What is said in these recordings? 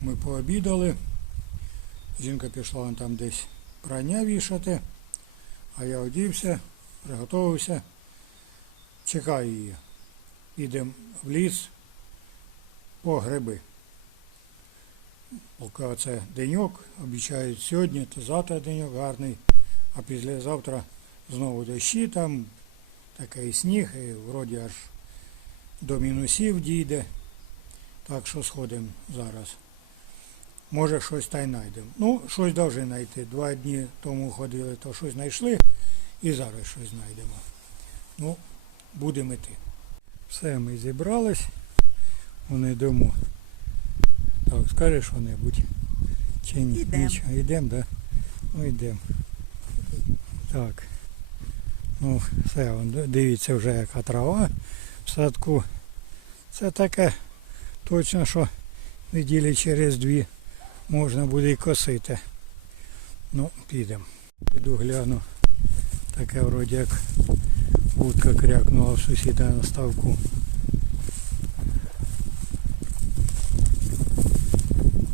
ми пообідали. Жінка пішла там десь прання вішати, а я одівся, приготувався, чекаю її. Підемо в ліс по гриби. Поки оце деньок, обіцяють сьогодні, то завтра деньок гарний, а післязавтра знову дощі там, такий сніг, і вроді аж до мінусів дійде. Так що сходимо зараз. Може щось та й знайдемо. Ну, щось повинні знайти. Два дні тому ходили, то щось знайшли і зараз щось знайдемо. Ну, будемо йти. Все, ми зібрались. Вони йдемо. Так, скажеш що-небудь? Чи ні? Ідем. Нічого, йдемо, так? Да? Ну йдемо. Так. Ну, все, дивіться вже яка трава в садку. Це таке точно, що неділі через дві можна буде і косити. Ну, підемо. Піду гляну. Таке вроді як утка крякнула в сусіда на ставку.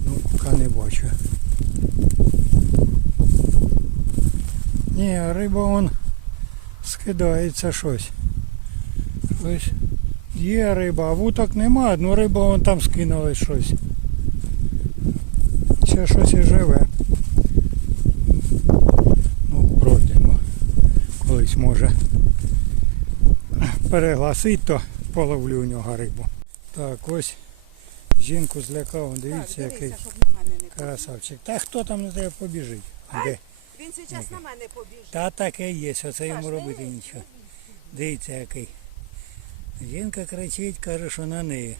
Ну, поки не бачу. Ні, риба вон скидається щось. Щось. Є риба, а вуток нема, ну риба вон там скинула щось. Ще щось і живе. Ну, пройдемо. Колись може перегласить, то половлю у нього рибу. Так, ось жінку злякав, дивіться, який не побіг. красавчик. Та хто там на тебе побіжить? Де? Він зараз на мене побіжить. Та таке є, оце йому робити нічого. Дивіться який. Жінка кричить, каже, що на неї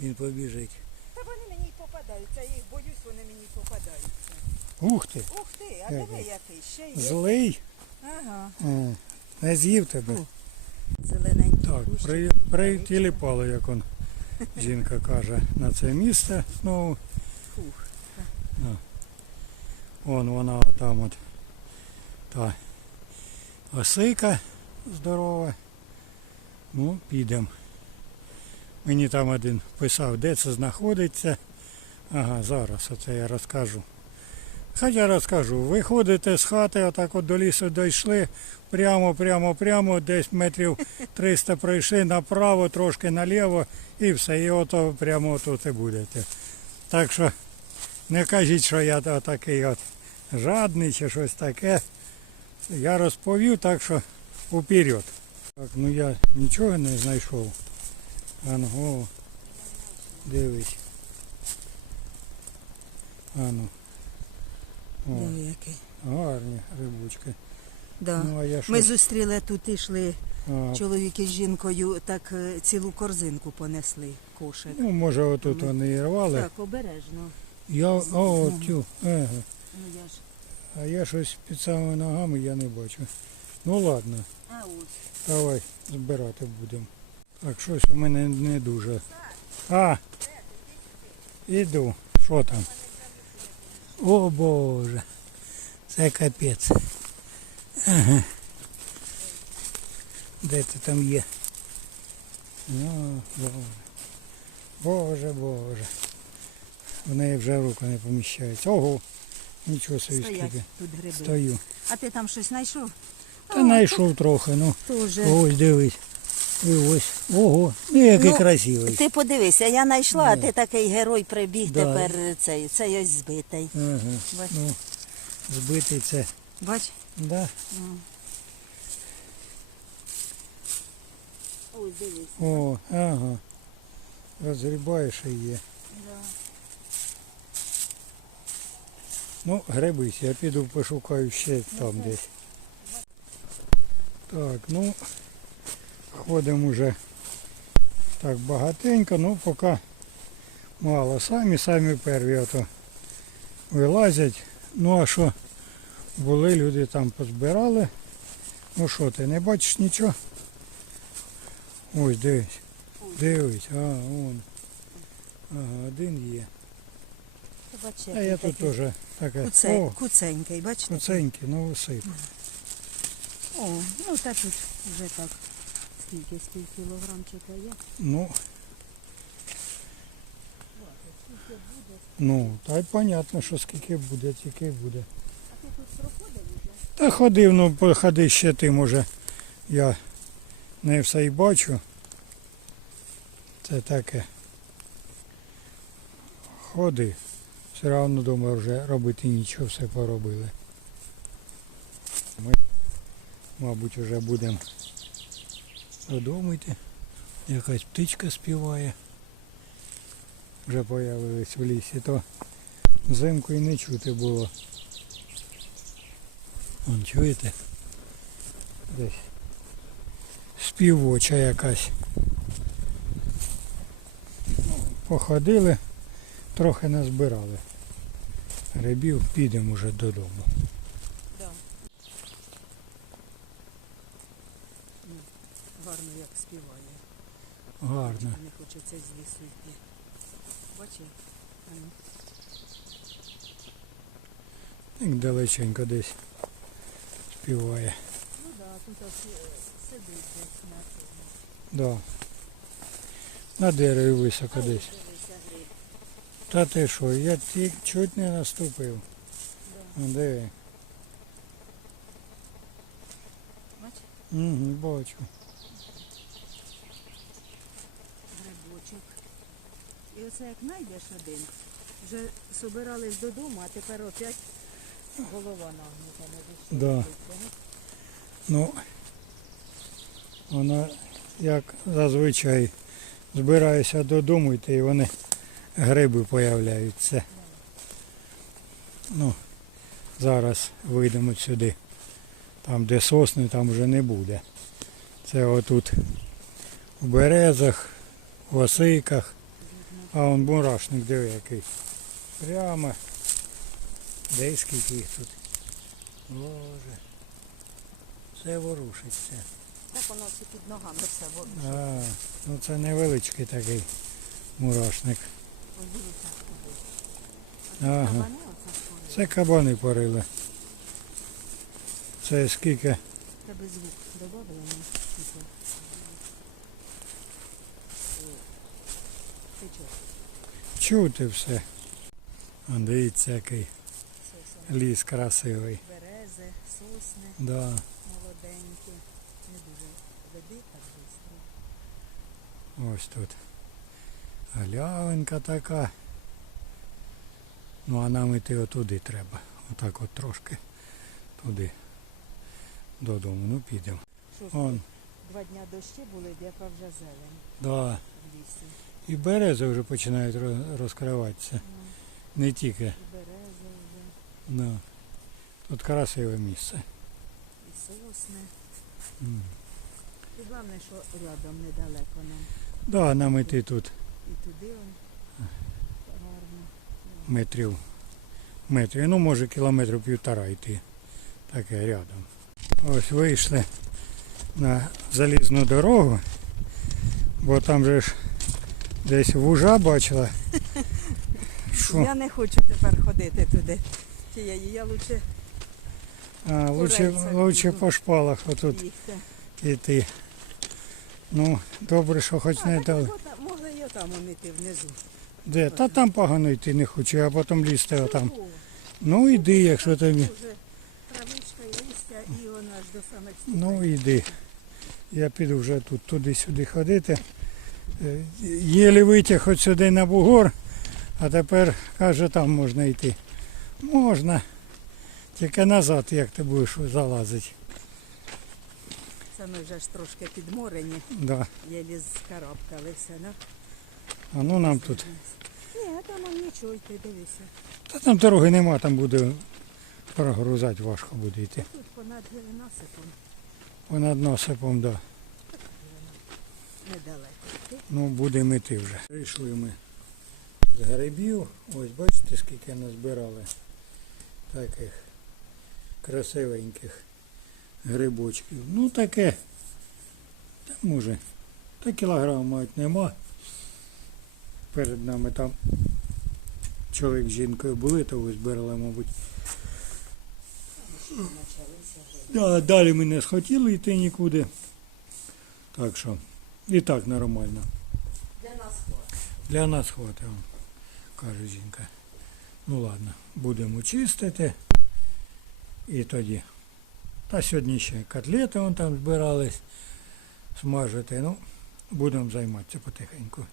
він побіжить. Та вони мені й попадаються, я їх боюсь, вони мені попадаються. Ух ти, Ух ти, а Який? диви який, ще є. злий. Ага. Е, Не з'їв тебе. Зелененький. Так, при, притіліпало, як он жінка каже, на це місце знову. Фух. Вон вона там от та осика здорова. Ну, підемо. Мені там один писав, де це знаходиться. Ага, зараз оце я розкажу. Хоча розкажу. Виходите з хати, отак от до лісу дійшли, прямо, прямо, прямо, десь метрів 300 пройшли направо, трошки наліво і все. І ото прямо тут і будете. Так що не кажіть, що я такий от жадний чи щось таке. Я розповів, так що уперед. Так, ну я нічого не знайшов. Анго, дивись. Ану. Диви який. гарні рибучки. Да. Ну, а я Ми щось... зустріли тут ішли А, чоловік із жінкою, так е, цілу корзинку понесли кошик. ну, може, отут вони і рвали. Так, обережно. Я, о, тю, ага. Ну я ж. А я щось під самими ногами я не бачу. Ну ладно. А ось. Давай збирати будемо. Так, щось у мене не дуже. А, іду. Що там? О Боже. Це капець. Ага. Де ти там є? Ну, Боже. Боже, Боже. В неї вже рука не поміщається. Ого. Нічого собі Стоять тут гриби. Стою. А ти там щось знайшов? Та знайшов трохи, ну. Тоже. Ось дивись. І ось. Ого. Ну який Ну, красивий. Ти подивися, я знайшла, а ти такий герой прибіг Да. тепер цей, цей ось збитий. Ага. Бач, Ну, збитий це. бач? Да. Ось дивись. О, ага. Розгрібаєш і є. Ну, грибись, я піду пошукаю ще там десь. Так, ну ходимо вже так багатенько, ну поки мало. Самі самі перві ото вилазять. Ну а що, були люди там позбирали. Ну що ти, не бачиш нічого? Ось дивись. Дивись, а, вон. Ага, один є. Бач, А я тут теж таке. куце- О, куценький, бачите? куценький, ну висип. О, ну та тут вже так. Скільки, скільки кілограмчика є? Ну, Ну, та й понятно, що скільки буде, тільки буде. А ти тут проходив уже? Та ходив, ну походи ще ти, може. Я не все й бачу. Це таке. Ходи. Все одно вдома вже робити нічого, все поробили. Ми, мабуть, вже будемо додому йти. Якась птичка співає. Вже появились в лісі, то взимку і не чути було. Вон, чуєте? Десь. Співоча якась. Походили, трохи назбирали. Грибів, підемо вже додому. Да. Ну, гарно як співає. Гарно. Не хочеться з лісу йти. Бачи? А ну. Далеченько десь співає. Ну так, да, тут ось е, сидить десь на цьому. Да. На дереві високо десь. Та ти що, я ті чуть не наступив. Да. А Де? Бач, Угу, бачу. І оце як знайдеш один, вже собирались додому, а тепер опять голова нагнута не Да. Ну, вона, як зазвичай, збираєшся додому і вони гриби появляються. Ну, зараз вийдемо сюди. Там, де сосни, там вже не буде. Це отут у березах, в осиках, а он мурашник, диви який. Прямо. Де скільки їх тут. Боже. Все ворушиться. Так воно все під ногами все ворушить. А, ну це невеличкий такий мурашник. Ага. Кабани оце скоро. Це кабани порили. Це скільки? Тебе звук добавили мені? Тихо. Ти? Чути все. А дивіться, який ліс красивий. Берези, сосни Да. молоденькі. Не дуже веди так швидко. Ось тут. Галявинка така. Ну а нам іти отуди треба. Отак от трошки. Туди. Додому. Ну підемо. Два дня дощі були, яка вже зелень да. в лісі. І берези вже починають розкриватися. Не тільки. і берези вже, Ну. Тут красиве місце. і сосни. М. І головне, що рядом недалеко нам. Да, нам іти тут І туди он гарно. метрів. Метрів. Ну, може кілометрів півтора йти. Таке рядом. Ось вийшли на залізну дорогу, бо там же ж десь вужа бачила. Що? Я не хочу тепер ходити туди. Тієї, я лучше А, лучше, лучше по шпалах отут йти. Ну, добре, що хоч А, не дали. його там- могли і отам он йти внизу. Де? Та там погано йти не хочу, а потім лізти отам. Ну йди, якщо тобі. Ну йди. Я піду вже тут туди-сюди ходити. Єлі витяг от сюди на бугор, а тепер каже, там можна йти. Можна. Тільки назад, як ти будеш залазити. Це ми вже ж трошки підморені, Да. єлі скарабкалися, да? А ну нам тут. Ні, там он нічого йти, дивися. Та там дороги нема, там буде прогрузати важко буде йти. Тут понад насипом Понад насипом, да. Ну, будемо йти вже. Прийшли ми з грибів. Ось бачите, скільки назбирали таких красивеньких грибочків. Ну таке. Та може. Та кілограм мають нема. Перед нами там чоловік з жінкою були, то ви збирали, мабуть. Да, далі ми не схотіли йти нікуди. Так що і так нормально. Для нас хватить. Для нас хватило. каже жінка. Ну ладно, будемо чистити. І тоді. Та сьогодні ще котлети вон там збирались смажити. Ну, будемо займатися потихеньку.